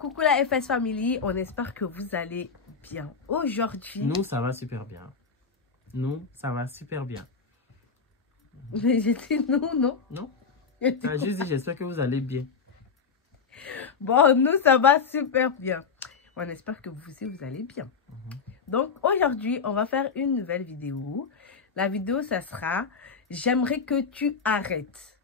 Coucou la FS Family, on espère que vous allez bien. Aujourd'hui... Nous, ça va super bien. Nous, ça va super bien. Mais j'ai dit non, non. Non? J'ai dit T'as juste dit, j'espère que vous allez bien. Bon, nous, ça va super bien. On espère que vous aussi, vous allez bien. Donc, aujourd'hui, on va faire une nouvelle vidéo. La vidéo, ça sera « J'aimerais que tu arrêtes ».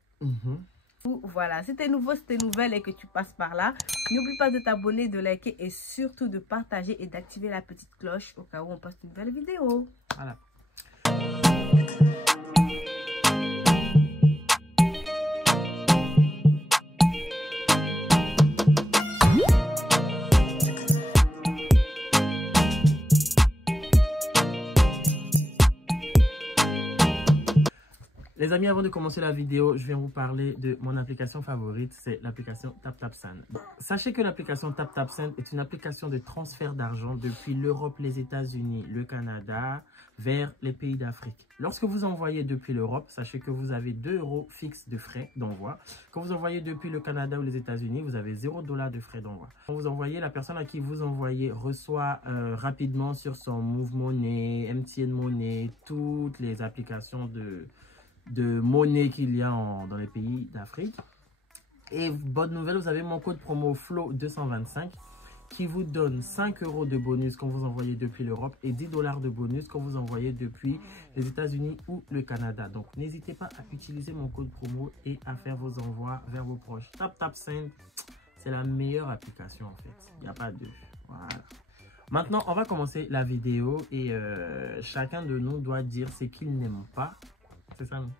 Voilà, si t'es nouveau, si t'es nouvelle et que tu passes par là, n'oublie pas de t'abonner, de liker et surtout de partager et d'activer la petite cloche au cas où on poste une nouvelle vidéo. Voilà. Les amis, avant de commencer la vidéo, je viens vous parler de mon application favorite, c'est l'application TapTapSend. Sachez que l'application TapTapSend est une application de transfert d'argent depuis l'Europe, les États-Unis, le Canada, vers les pays d'Afrique. Lorsque vous envoyez depuis l'Europe, sachez que vous avez 2 € fixes de frais d'envoi. Quand vous envoyez depuis le Canada ou les États-Unis, vous avez 0 $ de frais d'envoi. Quand vous envoyez, la personne à qui vous envoyez reçoit rapidement sur son Move Money, MTN Money, toutes les applications de monnaie qu'il y a dans les pays d'Afrique. Et bonne nouvelle, vous avez mon code promo FLOW225 qui vous donne 5 € de bonus quand vous envoyez depuis l'Europe et 10 $ de bonus quand vous envoyez depuis les États-Unis ou le Canada. Donc n'hésitez pas à utiliser mon code promo et à faire vos envois vers vos proches. TapTapSend, c'est la meilleure application en fait. Il n'y a pas de... Voilà. Maintenant, on va commencer la vidéo et chacun de nous doit dire ce qu'il n'aime pas. C'est ça, non?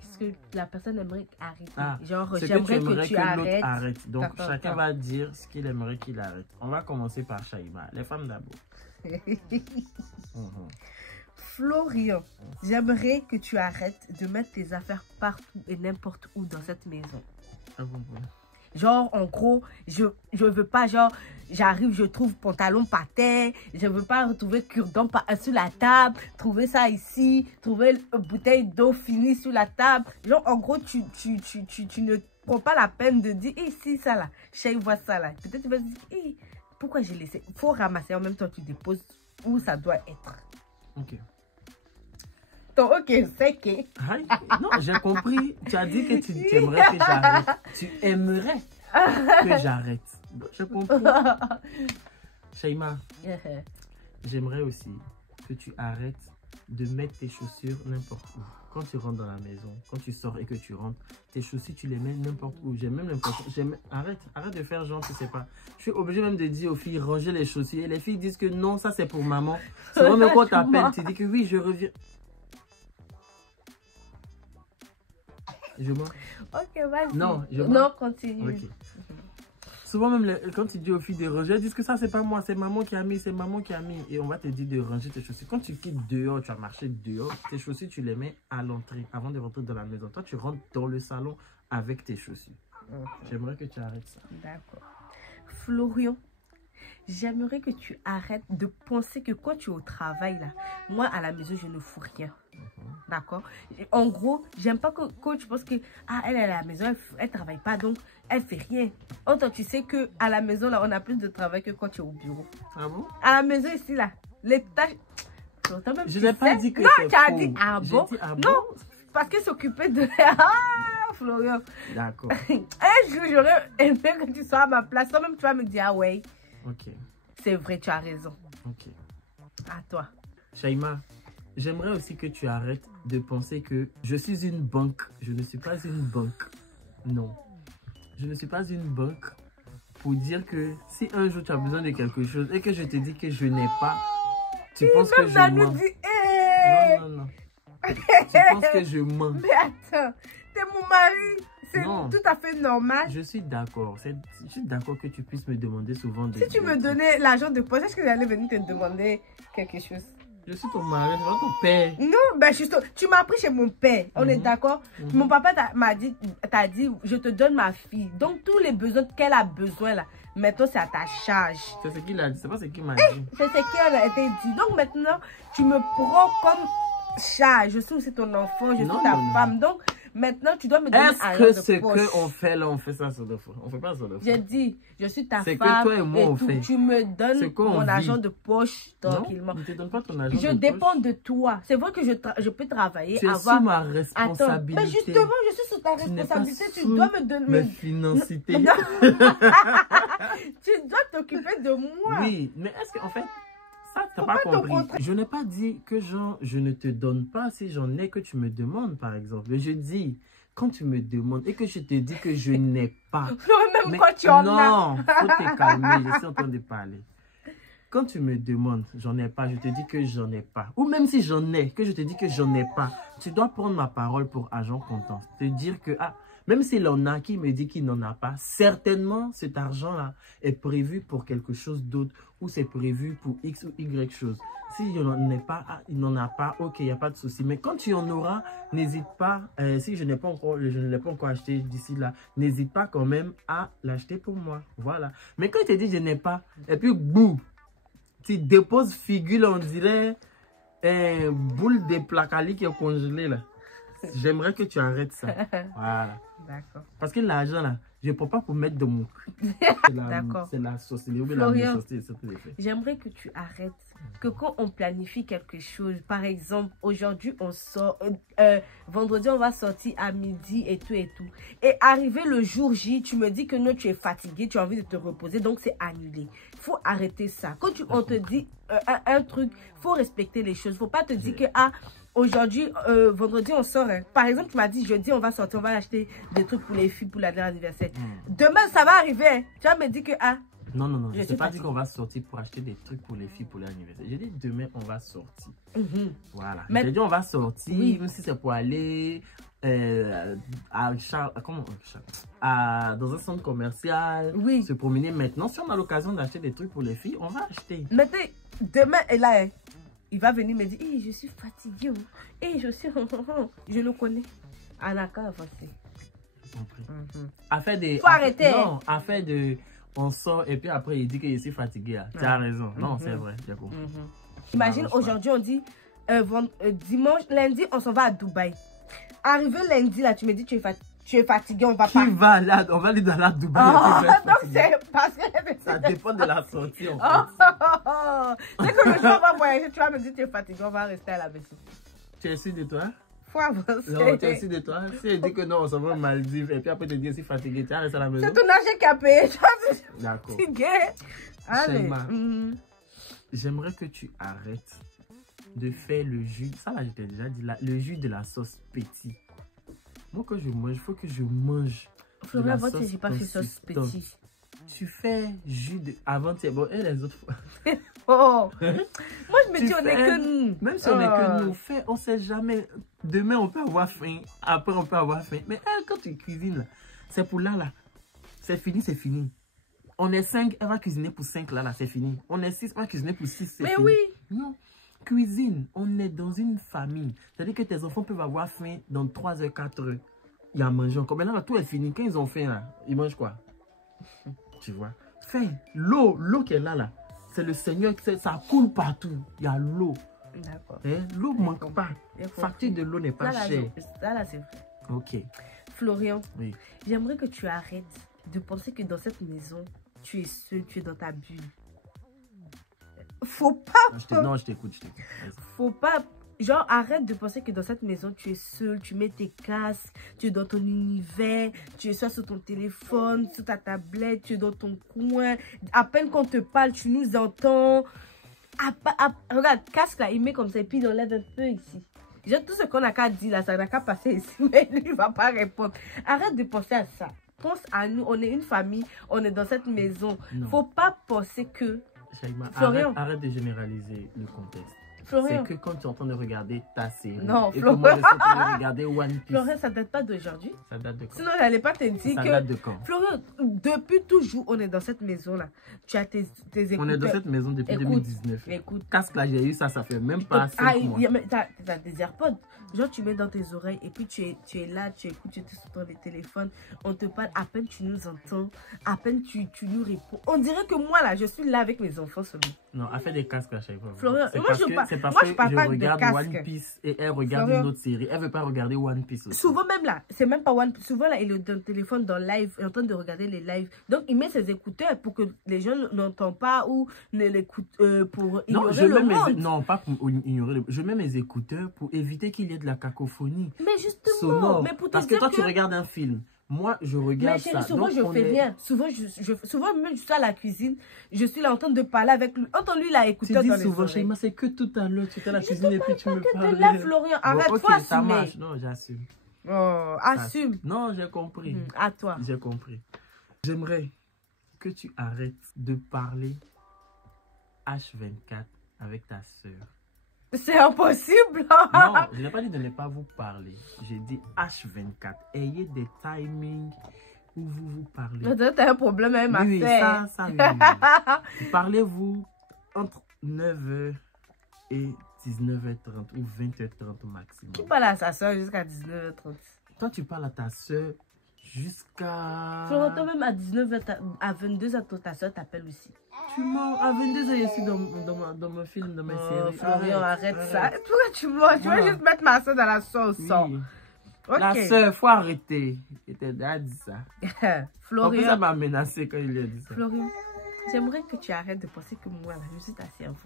Ce que la personne aimerait arrêter. Ah, genre, j'aimerais que tu arrêtes. arrête. Donc, chacun va dire ce qu'il aimerait qu'il arrête. On va commencer par Shaima. Les femmes d'abord. Florian, j'aimerais que tu arrêtes de mettre tes affaires partout et n'importe où dans cette maison. Ah bon, bon. Genre, en gros, je veux pas, genre, j'arrive, je trouve pantalon par terre, je veux pas retrouver cure-dent sur la table, trouver ça ici, trouver une bouteille d'eau finie sur la table. Genre, en gros, tu ne prends pas la peine de dire, si, ça là, chez voit ça là. Peut-être tu vas te dire, pourquoi j'ai laissé? Il faut ramasser en même temps, tu déposes où ça doit être. Ok. Donc, ok, c'est que... Non, j'ai compris. Tu as dit que tu aimerais que j'arrête. Tu aimerais que j'arrête. Je comprends. Shaima, j'aimerais aussi que tu arrêtes de mettre tes chaussures n'importe où. Quand tu rentres dans la maison, quand tu sors et que tu rentres, tes chaussures, tu les mets n'importe où. J'ai même l'impression... Arrête de faire genre, tu sais pas. Je suis obligé même de dire aux filles, ranger les chaussures. Et les filles disent que non, ça c'est pour maman. C'est vrai, mais quand tu t'appelles, tu dis que oui, je reviens. Je mens. Ok, vas-y. Non, non, continue. Okay. Souvent même, quand tu dis aux filles de ranger, elles disent que ça, c'est pas moi, c'est maman qui a mis, c'est maman qui a mis. Et on va te dire de ranger tes chaussures. Quand tu quittes dehors, tu vas marcher dehors, tes chaussures, tu les mets à l'entrée avant de rentrer dans la maison. Toi, tu rentres dans le salon avec tes chaussures. J'aimerais que tu arrêtes ça. D'accord. Florian, j'aimerais que tu arrêtes de penser que quand tu es au travail, là, moi, à la maison, je ne fous rien. D'accord. En gros, j'aime pas que tu penses que elle est à la maison, elle travaille pas, donc elle fait rien. Autant tu sais que à la maison là, on a plus de travail que quand tu es au bureau. Ah bon? À la maison ici là, les tâches. Je n'ai pas dit que non, c'est tu as faux. dit ah bon? Dit, ah non, bon? parce que s'occuper de Florian. D'accord. Un jour j'aurais aimé que tu sois à ma place, toi même tu vas me dire ah ouais. Ok. C'est vrai, tu as raison. Ok. À toi. Shaima, j'aimerais aussi que tu arrêtes de penser que je suis une banque. Je ne suis pas une banque. Non. Je ne suis pas une banque pour dire que si un jour tu as besoin de quelque chose et que je te dis que je n'ai pas, tu penses que je mens. Dit, non. Tu penses que je mens. Mais attends, t'es mon mari. C'est tout à fait normal. Je suis d'accord. Je suis d'accord que tu puisses me demander souvent Si tu me donnais l'argent de poche, est-ce que j'allais venir te demander quelque chose? Je suis ton mari, je suis ton père. Non, ben juste, tu m'as pris chez mon père. On est d'accord? Mon papa t'a dit, je te donne ma fille. Donc, tous les besoins qu'elle a besoin là, maintenant, c'est à ta charge. C'est ce qu'il a dit, c'est pas ce qu'il m'a dit. C'est ce qu'il a été dit. Donc, maintenant, tu me prends comme chat, je suis aussi ton enfant, je suis Non, ta non, non. femme. Donc, maintenant, tu dois me donner Est-ce argent que de ce poche. qu'on fait là, on fait ça sur le fond? On fait pas sur le fond. J'ai dit, je suis ta C'est que femme toi et moi, on tout. fait. Tu me Ce donnes qu'on mon vit. argent de poche Non, tranquillement. je ne te donne pas ton argent Je de dépends poche. de toi. C'est vrai que je peux travailler, Tu es avoir... sous ma Attends, responsabilité. mais justement, je suis sous ta Tu n'es pas responsabilité. Tu sous dois me donner... mes financiers. Non. Tu dois t'occuper de moi. Oui, mais est-ce qu'en fait, ça, tu n'as Faut pas pas te compris. contraindre. Je n'ai pas dit que genre, je ne te donne pas si j'en ai que tu me demandes, par exemple. Mais je dis, quand tu me demandes et que je te dis que je n'ai pas. Même Mais quand tu en as. non, faut te calmer, je suis en train de parler. Quand tu me demandes, j'en ai pas, je te dis que j'en ai pas. Ou même si j'en ai, que je te dis que j'en ai pas, tu dois prendre ma parole pour agent comptant. Te dire que, ah, même s'il en a qui me dit qu'il n'en a pas, certainement cet argent-là est prévu pour quelque chose d'autre ou c'est prévu pour X ou Y chose. S'il n'en a pas, ah, il n'en a pas, ok, il n'y a pas de souci. Mais quand tu en auras, n'hésite pas, si je ne l'ai pas encore acheté d'ici là, n'hésite pas quand même à l'acheter pour moi. Voilà. Mais quand il te dit je n'ai pas, et puis bouh, tu déposes figure, on dirait un boule de placali qui est congelé là. J'aimerais que tu arrêtes ça. Voilà. D'accord. Parce que l'argent là, je ne prends pas pour mettre de mon cul. D'accord. C'est la sauce. Florian, j'aimerais que tu arrêtes. Que quand on planifie quelque chose, par exemple, aujourd'hui on sort, vendredi on va sortir à midi et tout et tout. Et arrivé le jour J, tu me dis que non, tu es fatigué, tu as envie de te reposer, donc c'est annulé. Il faut arrêter ça. Quand on te dit un truc, il faut respecter les choses. Il ne faut pas te dire que, ah, aujourd'hui, vendredi, on sort. Hein. Par exemple, tu m'as dit, jeudi, on va sortir, on va acheter des trucs pour les filles pour la dernière anniversaire. Demain, ça va arriver. Hein. Tu vas me dire que, ah. Non, non, non. Je n'ai pas dit qu'on va sortir pour acheter des trucs pour les filles pour l'anniversaire. J'ai dit, demain, on va sortir. Voilà. Mais... J'ai dit, on va sortir, oui. Même si c'est pour aller dans un centre commercial, oui. Se promener maintenant. Si on a l'occasion d'acheter des trucs pour les filles, on va acheter. Maintenant, demain, et là, hein. Il va venir me dire, hey, je suis fatiguée. Hey, je suis... Je le connais. Anaka avancé. Affaire de... Faut arrêter. Non, affaire de... On sort et puis après, il dit que je suis fatiguée. Tu as raison. Non, c'est vrai. J'ai compris. Imagine, aujourd'hui, on dit, dimanche, lundi, on s'en va à Dubaï. Arrivé lundi, là, tu me dis, tu es fatigué, on va pas. Qui va là? On va aller dans la Dubaï. Donc, c'est parce que... Ça dépend de la sortie, en fait. C'est que le jour on va voyager, tu vas me dire, tu es fatigué, on va rester à la maison. Tu es sûr de toi? Faut avancer. Non, tu es sûr de toi? Si elle dit que non, on s'en va aux Maldives et puis après, tu te dis, je suis fatigué, tu vas rester à la maison? C'est ton âge qui a payé. D'accord. Allez. J'aimerais que tu arrêtes de faire le jus. Ça, là, je t'ai déjà dit, le jus de la sauce petit. Moi, quand je mange, il faut que je mange. Florian, avant, j'ai pas fait sauce petit. Tu fais jus de... Avant-hier, bon, et les autres fois. Oh. Moi, je me dis, on est que nous. Même si on est que nous, on sait jamais. Demain, on peut avoir faim. Après, on peut avoir faim. Mais quand tu cuisines, c'est pour là. C'est fini, c'est fini. On est 5, elle va cuisiner pour 5 là, c'est fini. On est 6, elle va cuisiner pour 6, c'est fini. Mais oui. Non. Cuisine, on est dans une famille. C'est-à-dire que tes enfants peuvent avoir faim dans 3 heures, 4 heures. Il y a à manger encore. Maintenant, tout est fini. Quand ils ont faim, là, ils mangent quoi? Tu vois? Faim. L'eau qui est là. C'est le Seigneur, ça coule partout. Il y a l'eau. D'accord. L'eau ne manque pas. La facture de l'eau n'est pas chère. Ça, là, c'est vrai. Ok. Florian, oui. J'aimerais que tu arrêtes de penser que dans cette maison, tu es seul, tu es dans ta bulle. Faut pas... Non, je t'écoute. Faut pas... Genre, arrête de penser que dans cette maison, tu es seul, tu mets tes casques, tu es dans ton univers, tu es soit sur ton téléphone, sur ta tablette, tu es dans ton coin. À peine qu'on te parle, tu nous entends. Regarde, casque là, il met comme ça et puis il enlève un peu ici. Genre, tout ce qu'on a qu'à dire là, ça n'a qu'à passer ici, mais lui, il ne va pas répondre. Arrête de penser à ça. Pense à nous, on est une famille, on est dans cette maison. Il ne faut pas penser que... Florian, arrête de généraliser le contexte. C'est que quand tu es en train de regarder ta série. Non, et Florian. Que moi, je suis en train de regarder One Piece. Florian, ça date pas d'aujourd'hui. Ça date de quand? Sinon, j'allais pas te dire ça que... date de quand? Florian, depuis toujours, on est dans cette maison-là. Tu as tes écouteurs. On est dans cette maison depuis 2019. Écoute. Casque là, j'ai eu ça fait même pas 5 mois. T'as des AirPods. Genre, tu mets dans tes oreilles et puis tu es là, tu écoutes, tu es sur ton téléphone. On te parle, à peine tu nous entends, à peine tu nous réponds. On dirait que moi, là, je suis là avec mes enfants seulement. Non, à faire des casques à chaque fois. Florian, moi, je parle. c'est parce Moi, que je parle je pas de regarde casque. One Piece et elle regarde Florian. une autre série. Elle veut pas regarder One Piece aussi. Souvent même là, c'est même pas One. Souvent là, il est dans le téléphone, dans le live, il est en train de regarder les lives. Donc, il met ses écouteurs pour que les gens n'entendent pas ou ne l'écoutent pour Non, ignorer le monde. non, pas pour ignorer. Je mets mes écouteurs pour éviter qu'il y ait de la cacophonie Mais justement, sonore. mais pour te Parce que dire toi, tu regardes un film. Moi, je regarde mais chérie, ça. souvent Donc, je on fais est- rien. Souvent, souvent même je suis à la cuisine, je suis là en train de parler avec lui. Entends-lui, il a Tu écouteur dans dis les souvent, oreilles. Chérie, c'est que tout à l'heure, tu étais à la cuisine et puis tu me Que parlais. de là, Florian, arrête, Bon, faut ok, ça assumer. marche. Non, j'assume. Oh, assume. Non, j'ai compris. À toi. J'ai compris. J'aimerais que tu arrêtes de parler H24 avec ta soeur. C'est impossible. Non, je n'ai pas dit de ne pas vous parler. J'ai dit H24. Ayez des timings où vous vous parlez. Peut-être t'as un problème avec ma Oui, sœur. ça, oui. Parlez-vous entre 9h et 19h30 ou 20h30 au maximum. Qui parle à sa soeur jusqu'à 19h30? Toi, tu parles à ta soeur jusqu'à... Florian, toi même à 19h, à 22h, ta soeur t'appelle aussi. Tu mens. À 22h, je suis dans mon film, dans mes séries. Florian, arrête ça. Pourquoi tu mens? Tu veux juste mettre ma soeur dans la sauce. Oui. Ok. La soeur, faut arrêter. Il t'a déjà dit ça. En plus, ça Florian, m'a menacé quand il lui a dit ça. Florian, j'aimerais que tu arrêtes de penser que moi, là, je suis ta servante.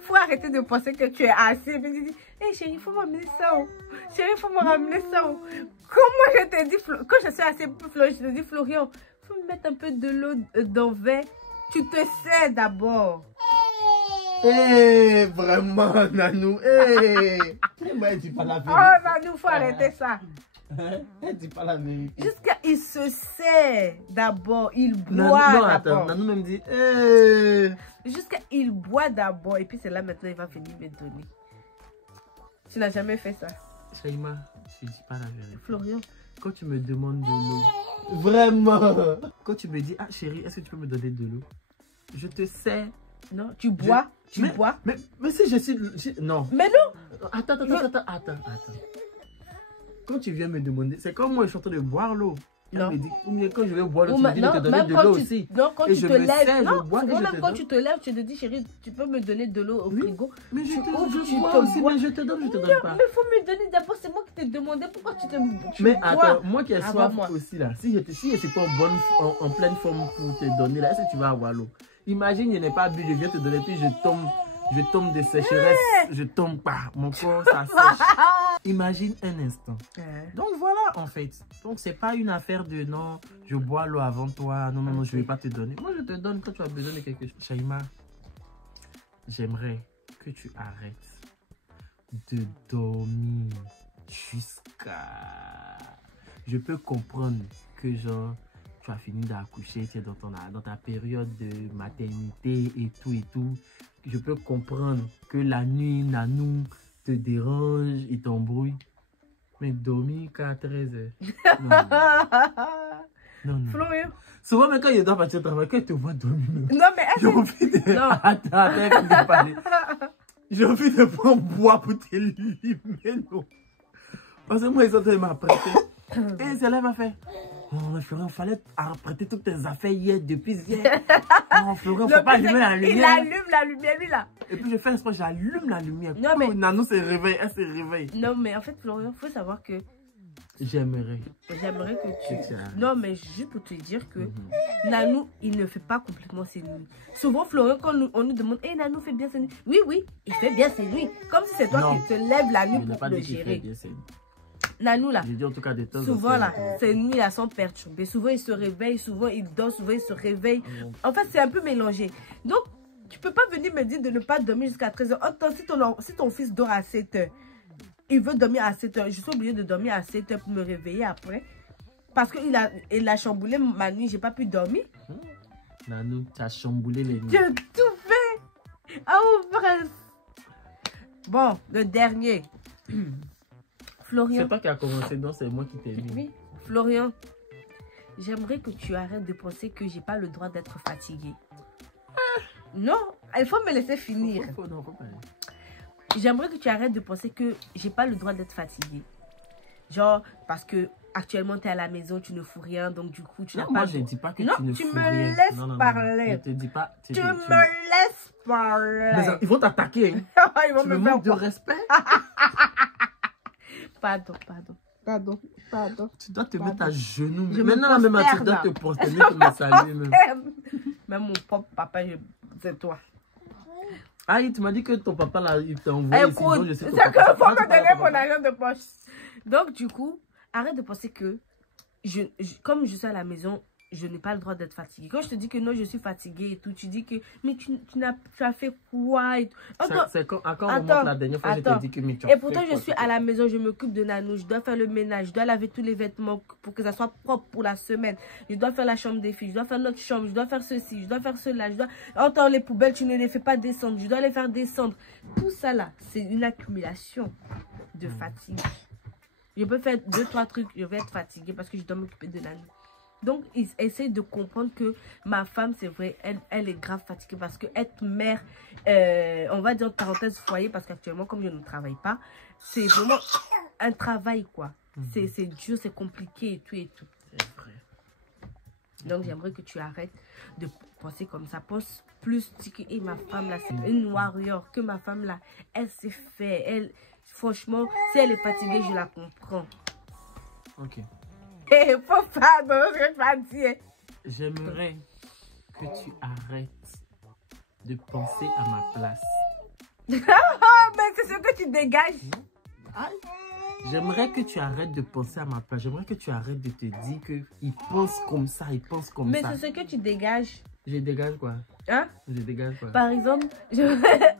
Faut arrêter de penser que tu es assez. Mais tu dis, hé chérie, il faut m'amener ça. Oh. Chérie, il faut me ramener ça. Oh. Comme moi, je te dis, quand je suis assez plus Florian, je te dis, Florian, faut me mettre un peu de l'eau dans le verre. Tu te sais d'abord. Eh, vraiment, Nanou. Eh. Moi, elle dit pas la Oh, vérité. Nanou, faut arrêter ça. Elle dit pas la vérité. Jusqu'à il se sait d'abord, il Non, boit non, attends. d'abord. Nanou me dit, eh. Jusqu'à il boit d'abord et puis c'est là maintenant il va venir me donner. Tu n'as jamais fait ça, Shaima, je dis pas la vérité. Florian. Quand tu me demandes de l'eau, vraiment. Quand tu me dis, ah chérie, est-ce que tu peux me donner de l'eau? Je te sais. Non, tu bois, tu mais, bois. Mais si je suis... Non. Mais non. Attends. Quand tu viens me demander, c'est comme moi je suis en train de boire l'eau. Non. Elle me dit, ou bien quand je vais boire l'eau, Ou tu me dis de te donner même de quand l'eau tu, aussi. non, quand Et tu je te me lèves, sers, je non, bois et souvent je même te quand donne. tu te lèves, tu te dis chérie, tu peux me donner de l'eau au Oui. frigo. Mais je Tu ouvres, te tu bois te aussi, bois. mais je te donne Non, pas. mais faut me donner d'abord, c'est moi qui t'ai demandé pourquoi tu te Mais bois. attends, moi qui ai Avant soif moi. aussi là, si j'étais pas en pleine forme pour te donner là, est-ce que tu vas avoir l'eau? Imagine, je n'ai pas bu, je viens te donner, puis je tombe de sécheresse, je tombe pas, mon corps ça sèche. Imagine un instant. Donc voilà en fait. Donc c'est pas une affaire de non, je bois l'eau avant toi, non, je vais pas te donner. Moi je te donne quand tu as besoin de quelque chose. Shaima, j'aimerais que tu arrêtes de dormir jusqu'à... Je peux comprendre que genre tu as fini d'accoucher, tu es dans ta période de maternité et tout. Je peux comprendre que la nuit, Nanou te dérange et t'embrouille. Mais dormir qu'à 13h. Non. Florian. Souvent, même quand il doit partir au travail, quand il te voit dormir, Non, mais j'ai envie de... Non. Attends, de parler. J'ai envie de prendre bois pour te limer, non. Parce que moi, ils sont en train de m'apprêter. Et c'est là, il m'a fait. Oh, Florian, il fallait apprêter toutes tes affaires hier, depuis hier. Oh, Florian, faut pas allumer la lumière. Il allume la lumière, lui là. Et puis, je fais un sport, j'allume la lumière. Non, mais... Nanou se réveille, elle se réveille. Non, mais en fait, Florian, il faut savoir que J'aimerais. que tu... tu arrêtes. Non, mais juste pour te dire que Nanou, il ne fait pas complètement ses nuits. Souvent, Florian, quand on nous demande, hé, Nanou fait bien ses nuits. Oui, il fait bien ses nuits. Comme si c'est toi Non. qui te lèves la nuit Je n'ai pour pas le dit qu'il fait gérer. bien, c'est... Nanou, là, J'ai dit en tout cas de temps en souvent, temps. là, ses nuits, là, sont perturbées. Souvent, il se réveille, souvent, il dort, souvent, il se réveille. En fait, c'est un peu mélangé. Donc, tu peux pas venir me dire de ne pas dormir jusqu'à 13h. Si ton fils dort à 7h, il veut dormir à 7h. Je suis obligée de dormir à 7h pour me réveiller après. Parce qu'il a chamboulé ma nuit, j'ai pas pu dormir. Nanou, tu as chamboulé les nuits. J'ai tout fait. Oh, bref. Bon, le dernier. Florian. C'est toi qui as commencé, donc c'est moi qui t'ai mis. Oui, Florian. J'aimerais que tu arrêtes de penser que j'ai pas le droit d'être fatiguée. Non, il faut me laisser finir. Non, faut pas aller. J'aimerais que tu arrêtes de penser que j'ai pas le droit d'être fatiguée. Genre, parce que actuellement, tu es à la maison, tu ne fous rien, donc du coup, tu n'as Non, pas... moi, je ne dis pas que Non, tu ne tu fous me rien. laisses Non, parler. Je te dis pas... Tu me laisses parler. Mais ils vont t'attaquer. Hein. Ils vont Tu me me faire manques de quoi? respect. Pardon. Tu dois te mettre à genoux. Je me Maintenant, même tu dois prosterne. te prosterner pour me saluer. Même. Même mon propre papa, c'est toi. Ah, tu m'as dit que ton papa, là, il t'a envoyé ici. Écoute, Donc, c'est je sais que ton papa. faut Ah, tu me parles à donner ton mon papa. argent de poche. Donc, du coup, arrête de penser que, comme je suis à la maison, je n'ai pas le droit d'être fatiguée. Quand je te dis que non, je suis fatiguée et tout, tu dis que, mais tu as fait quoi et tout. C'est quand on attends, remonte la dernière fois, je t'ai dit que mais tu as Et fait pourtant, je quoi, suis à la maison, je m'occupe de Nanou, je dois faire le ménage, je dois laver tous les vêtements pour que ça soit propre pour la semaine. Je dois faire la chambre des filles, je dois faire notre chambre, je dois faire ceci, je dois faire cela, je dois... Entends les poubelles, tu ne les fais pas descendre, je dois les faire descendre. Tout ça là, c'est une accumulation de fatigue. Je peux faire 2-3 trucs, je vais être fatiguée parce que je dois m'occuper de Nanou. Donc, ils essayent de comprendre que ma femme, c'est vrai, elle est grave fatiguée parce que être mère, on va dire parenthèse foyer, parce qu'actuellement, comme je ne travaille pas, c'est vraiment un travail, quoi. C'est dur, c'est compliqué et tout et tout. C'est vrai. Donc, j'aimerais que tu arrêtes de penser comme ça. Pense plus, dis que ma femme, là, c'est une warrior, que ma femme, là, elle s'est fait. Elle, franchement, si elle est fatiguée, je la comprends. Ok. Et faut pas dans ce que tu vas dire. J'aimerais que tu arrêtes de penser à ma place. Oh, mais c'est ce que tu dégages. J'aimerais que tu arrêtes de penser à ma place. J'aimerais que tu arrêtes de te dire qu'ils pensent comme ça, ils pensent comme Mais ça. c'est ce que tu dégages. Je dégage quoi? Hein? Je dégage quoi? Par exemple,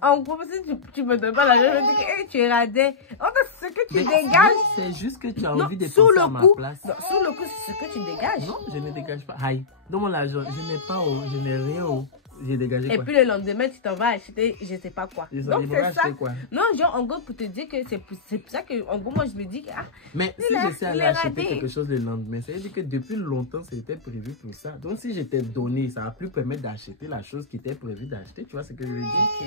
en gros, si tu me donnes pas l'argent, je dis que hey, tu es radin. Oh, c'est ce que tu dégages. C'est juste que tu as Non, envie de sous penser le à ma coup, place. non, sous le coup, c'est ce que tu dégages. Non, je ne dégage pas. Aïe, donne-moi l'argent. Je n'ai pas, je n'ai rien. J'ai dégagé Et quoi? puis le lendemain, tu t'en vas acheter, je sais pas quoi. Donc c'est ça. Quoi? Non, genre, en gros, pour te dire que c'est pour ça que, en gros, moi, je me dis que, ah, Mais si là, je sais il aller est acheter radé. quelque chose le lendemain, ça veut dire que depuis longtemps, c'était prévu pour ça. Donc si j'étais donné, ça va plus permettre d'acheter la chose qui était prévue d'acheter. Tu vois ce que je veux dire? ok,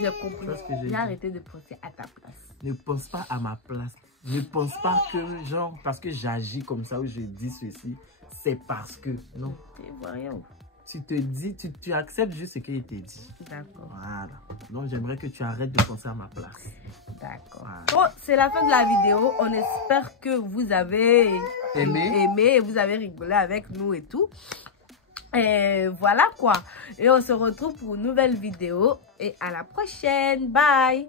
j'ai compris. Tu vois ce que j'ai J'ai dit? arrêté de penser à ta place. Ne pense pas à ma place. Ne pense pas que, genre, parce que j'agis comme ça ou je dis ceci, c'est parce que. Non. Tu vois rien. Tu te dis, tu acceptes juste ce qu'il te dit. D'accord. Voilà. Donc j'aimerais que tu arrêtes de penser à ma place. D'accord. Voilà. Bon, c'est la fin de la vidéo. On espère que vous avez aimé et vous avez rigolé avec nous et tout. Et voilà quoi. Et on se retrouve pour une nouvelle vidéo. Et à la prochaine. Bye.